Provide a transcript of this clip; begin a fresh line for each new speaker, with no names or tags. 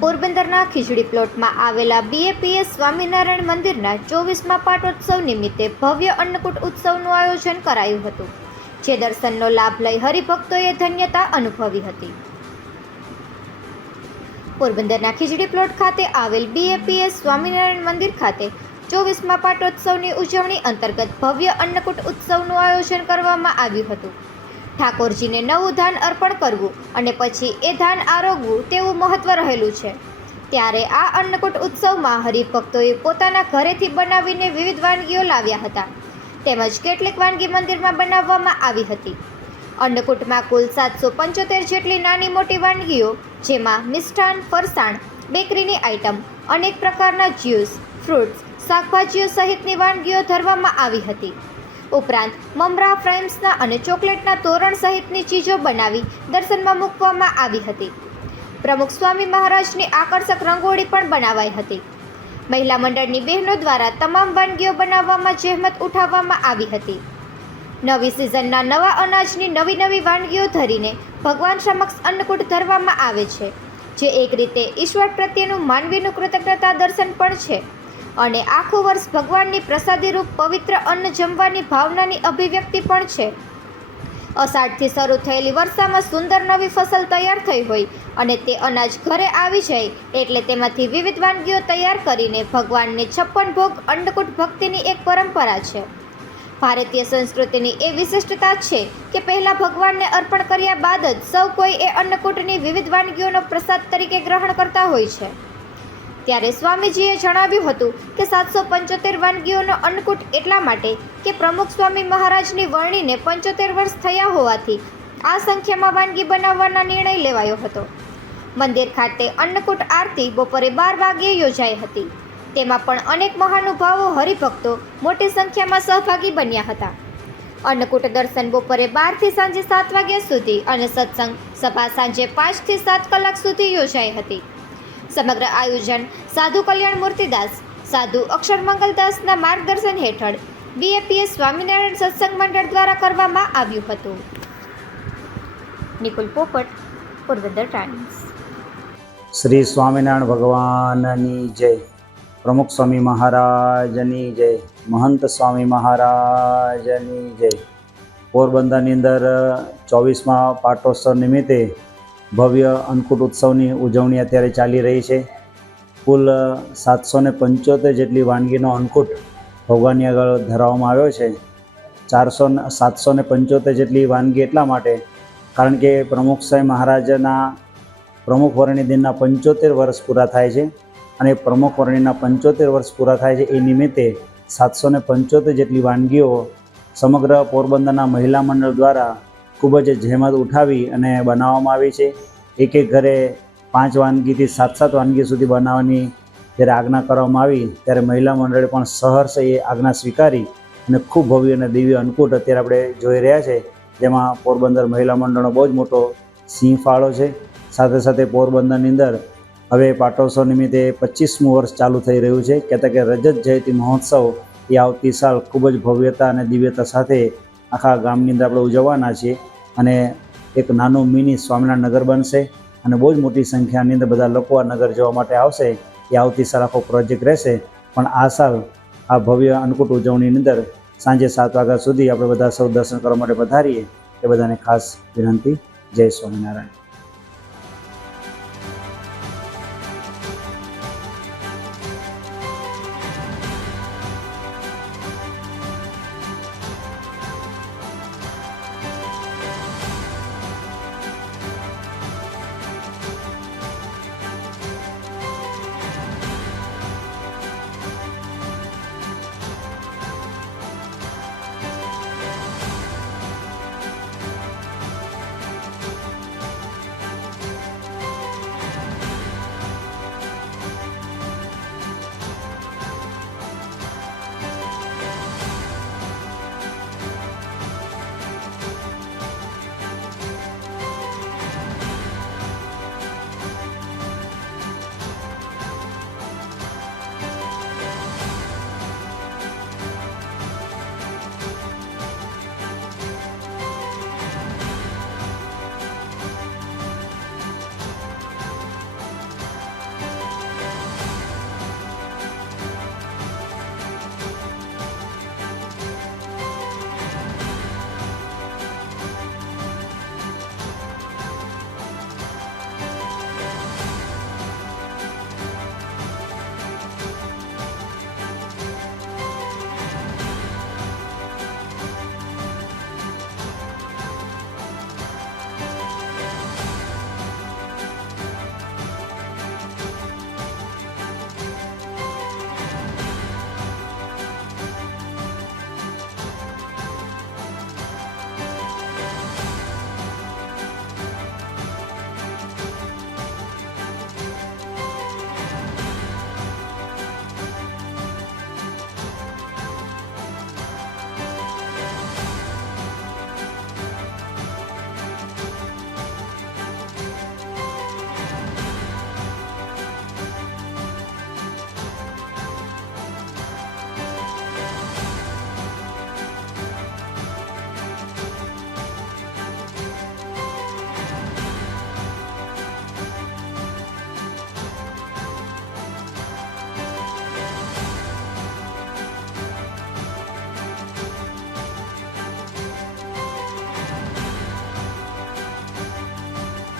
પોરબંદરના ખીચડી પ્લોટમાં આવેલા બીએપીએસ સ્વામિનારાયણ મંદિરના ચોવીસમાં પાટોત્સવ નિમિત્તે ભવ્ય અન્નકૂટ ઉત્સવનું આયોજન કરાયું હતું, જે દર્શનનો લાભ લઈ હરિભક્તોએ ધન્યતા અનુભવી હતી. પોરબંદરના ખીચડી પ્લોટ ખાતે આવેલ બીએપીએસ સ્વામિનારાયણ મંદિર ખાતે ચોવીસમાં પાટોત્સવની ઉજવણી અંતર્ગત ભવ્ય અન્નકૂટ ઉત્સવનું આયોજન કરવામાં આવ્યું હતું. ઠાકોરજીને નવું ધાન અર્પણ કરવું અને પછી એ ધાન આરોગવું તેવું મહત્વ રહેલું છે. ત્યારે આ અન્નકૂટ ઉત્સવમાં હરિભક્તોએ પોતાના ઘરેથી બનાવીને વિવિધ વાનગીઓ લાવ્યા હતા. તેમજ કેટલીક વાનગી મંદિરમાં બનાવવામાં આવી હતી. અન્નકૂટમાં કુલ સાતસો પંચોતેર જેટલી નાની મોટી વાનગીઓ, જેમાં મિષ્ટાન ફરસાણ, બેકરીની આઇટમ, અનેક પ્રકારના જ્યુસ, ફ્રૂટ્સ, શાકભાજીઓ સહિતની વાનગીઓ ધરવામાં આવી હતી. ઉપરાંત મમરા ફ્રેમ્સના અને ચોકલેટના તોરણ સહિતની ચીજો બનાવી દર્શનમાં મૂકવામાં આવી હતી. પ્રમુખ સ્વામી મહારાજની આકર્ષક રંગોળી પણ બનાવાઈ હતી. મહિલા મંડળની બહેનો દ્વારા તમામ વાનગીઓ બનાવવામાં જહેમત ઉઠાવવામાં આવી હતી. નવી સિઝનના નવા અનાજની નવી નવી વાનગીઓ ધરીને ભગવાન સમક્ષ અન્નકૂટ ધરવામાં આવે છે, જે એક રીતે ઈશ્વર પ્રત્યેનું માનવીનું કૃતજ્ઞતા દર્શન પણ છે. અને આખું વર્ષ ભગવાનની પ્રસાદી રૂપ પવિત્ર અન્ન જમવાની ભાવનાની અભિવ્યક્તિ પણ છે. અષાઢથી શરૂ થયેલી વર્ષામાં સુંદર નવી ફસલ તૈયાર થઈ હોય અને તે અનાજ ઘરે આવી જાય એટલે તેમાંથી વિવિધ વાનગીઓ તૈયાર કરીને ભગવાનને છપ્પન ભોગ અન્નકૂટ ભક્તિની એક પરંપરા છે. ભારતીય સંસ્કૃતિની એ વિશિષ્ટતા છે કે પહેલાં ભગવાનને અર્પણ કર્યા બાદ જ સૌ કોઈ એ અન્નકૂટની વિવિધ વાનગીઓનો પ્રસાદ તરીકે ગ્રહણ કરતા હોય છે. ત્યારે સ્વામીજીએ જણાવ્યું હતું કે સાતસો પંચોતેર વાનગીઓનો અન્નકૂટ એટલા માટે કે પ્રમુખ સ્વામી મહારાજની વર્ણીને પંચોતેર વર્ષ થયા હોવાથી આ સંખ્યામાં વાનગી બનાવવાના નિર્ણય લેવાયો હતો. મંદિર ખાતે અન્નકૂટ આરતી બપોરે બાર વાગ્યે યોજાઈ હતી. તેમાં પણ અનેક મહાનુભાવો હરિભક્તો મોટી સંખ્યામાં સહભાગી બન્યા હતા. અન્નકૂટ દર્શન બપોરે બારથી સાંજે સાત વાગ્યા સુધી અને સત્સંગ સભા સાંજે પાંચથી સાત કલાક સુધી યોજાઈ હતી. સમગ્ર આયોજન સાધુ કલ્યાણ મૂર્તિદાસ, સાધુ અક્ષર મંગલદાસના માર્ગદર્શન હેઠળ બીએપીએસ સ્વામિનારાયણ સત્સંગ મંડળ દ્વારા કરવામાં આવ્યું હતું. નિકુલ પોપટ પોરબંદર ટાઈમ્સ
શ્રી સ્વામિનારાયણ ભગવાનની જય. પ્રમુખ સ્વામી મહારાજની જય. મહંત સ્વામી મહારાજની જય. પોરબંદરની અંદર ચોવીસમાં પાટોત્સવ નિમિત્તે ભવ્ય અન્નકૂટ ઉત્સવની ઉજવણી અત્યારે ચાલી રહી છે. કુલ સાતસો ને પંચોતેર જેટલી વાનગીનો અન્નકૂટ ભગવાનની આગળ ધરાવવામાં આવ્યો છે. ચારસો સાતસો ને પંચોતેર જેટલી વાનગી એટલા માટે, કારણ કે પ્રમુખ સાહેબ મહારાજના પ્રમુખ વર્ણી દિનના પંચોતેર વર્ષ પૂરા થાય છે અને પ્રમુખ વર્ણીના પંચોતેર વર્ષ પૂરા થાય છે એ નિમિત્તે સાતસો ને પંચોતેર જેટલી વાનગીઓ સમગ્ર પોરબંદરના મહિલા મંડળ દ્વારા ખૂબ જ જહેમત ઉઠાવી અને બનાવવામાં આવી છે. એક એક ઘરે પાંચ વાનગીથી સાત સાત વાનગી સુધી બનાવવાની જ્યારે આજ્ઞા કરવામાં આવી, ત્યારે મહિલા મંડળે પણ સહર્ષ એ આજ્ઞા સ્વીકારી અને ખૂબ ભવ્ય અને દિવ્ય અન્નકૂટ અત્યારે આપણે જોઈ રહ્યા છે. જેમાં પોરબંદર મહિલા મંડળનો બહુ જ મોટો સિંહ ફાળો છે. સાથે સાથે પોરબંદરની અંદર હવે પાટોત્સવ નિમિત્તે પચીસમું વર્ષ ચાલુ થઈ રહ્યું છે. કહેતા કે રજત જયંતિ મહોત્સવ એ આવતી સાલ ખૂબ જ ભવ્યતા અને દિવ્યતા સાથે આખા ગામની અંદર આપણે ઉજવવાના છીએ અને એક નાનું મિની સ્વામિનારાયણ નગર બનશે અને બહુ જ મોટી સંખ્યાની અંદર બધા લોકો આ નગર જોવા માટે આવશે. એ આવતી સાલ આખો પ્રોજેક્ટ રહેશે. પણ આ સાલ, આ ભવ્ય અન્નકૂટ ઉજવણીની અંદર સાંજે સાત વાગ્યા સુધી આપણે બધા સૌ દર્શન કરવા માટે પધારીએ. એ બધાને ખાસ વિનંતી. જય સ્વામિનારાયણ.